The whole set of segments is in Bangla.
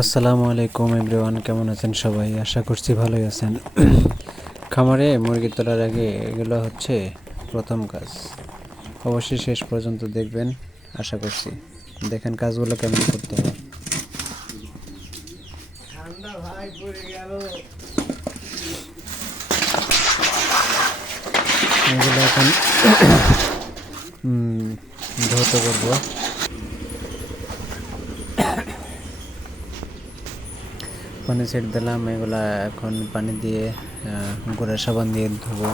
আসসালামু আলাইকুম এভরিওয়ান, কেমন আছেন সবাই? আশা করছি ভালোই আছেন। খামারে মুরগি তোলার আগে এগুলো হচ্ছে প্রথম কাজ। অবশ্যই শেষ পর্যন্ত দেখবেন, আশা করছি। দেখেন কাজগুলো কেমন করতে হয়। এগুলো এখন ধৌত করবো। পানি ছেড়ে দিলাম, এগুলা এখন পানি দিয়ে গুঁড়া সাবান দিয়ে ধোবো।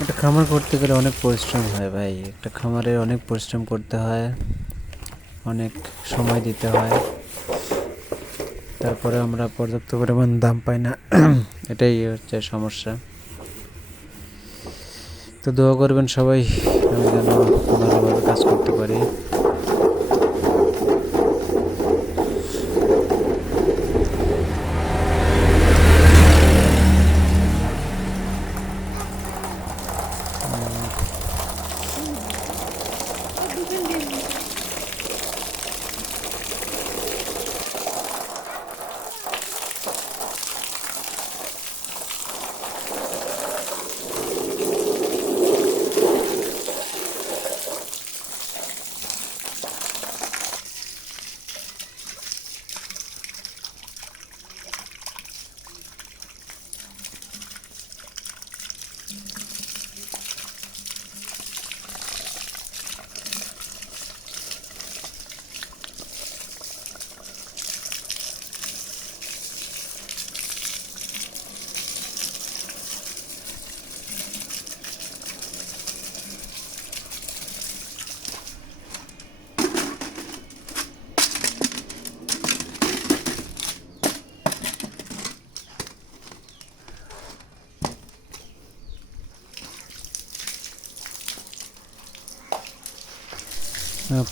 একটা খামার করতে গেলে অনেক পরিশ্রম হয় ভাই। একটা খামারে অনেক পরিশ্রম করতে হয়, অনেক সময় দিতে হয়, তারপরে আমরা পর্যাপ্ত পরিমাণ দাম পাই না। এটাই হচ্ছে সমস্যা। তো দোয়া করবেন সবাই, আমি যেন ভালোভাবে কাজ করতে পারি।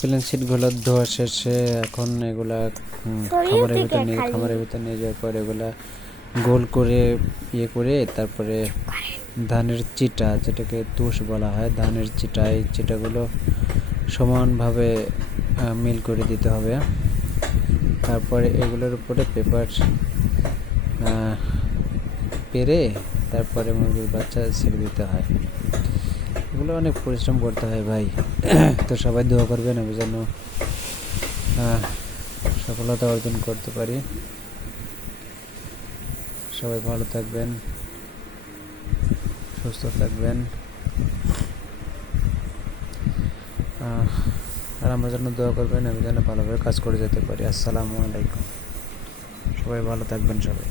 প্লেন সিটগুলো ধোয়া শেষে এখন এগুলা খামারের ভিতর নিয়ে যাওয়ার পর এগুলা গোল করে করে তারপরে ধানের চিটা, যেটাকে তুষ বলা হয়, ধানের চিটা, এই চিটাগুলো সমানভাবে মিল করে দিতে হবে। তারপরে এগুলোর উপরে পেপার পেরে তারপরে মুরগির বাচ্চা ছেড়ে দিতে হয়। এগুলো অনেক পরিশ্রম করতে হয় ভাই। তো সবাই দোয়া করবেন আমি যেন সফলতা অর্জন করতে পারি। সবাই ভালো থাকবেন, সুস্থ থাকবেন, আর আমার জন্য দোয়া করবেন আমি যেন ভালোভাবে কাজ করে যেতে পারি। আসসালামু আলাইকুম। সবাই ভালো থাকবেন সবাই।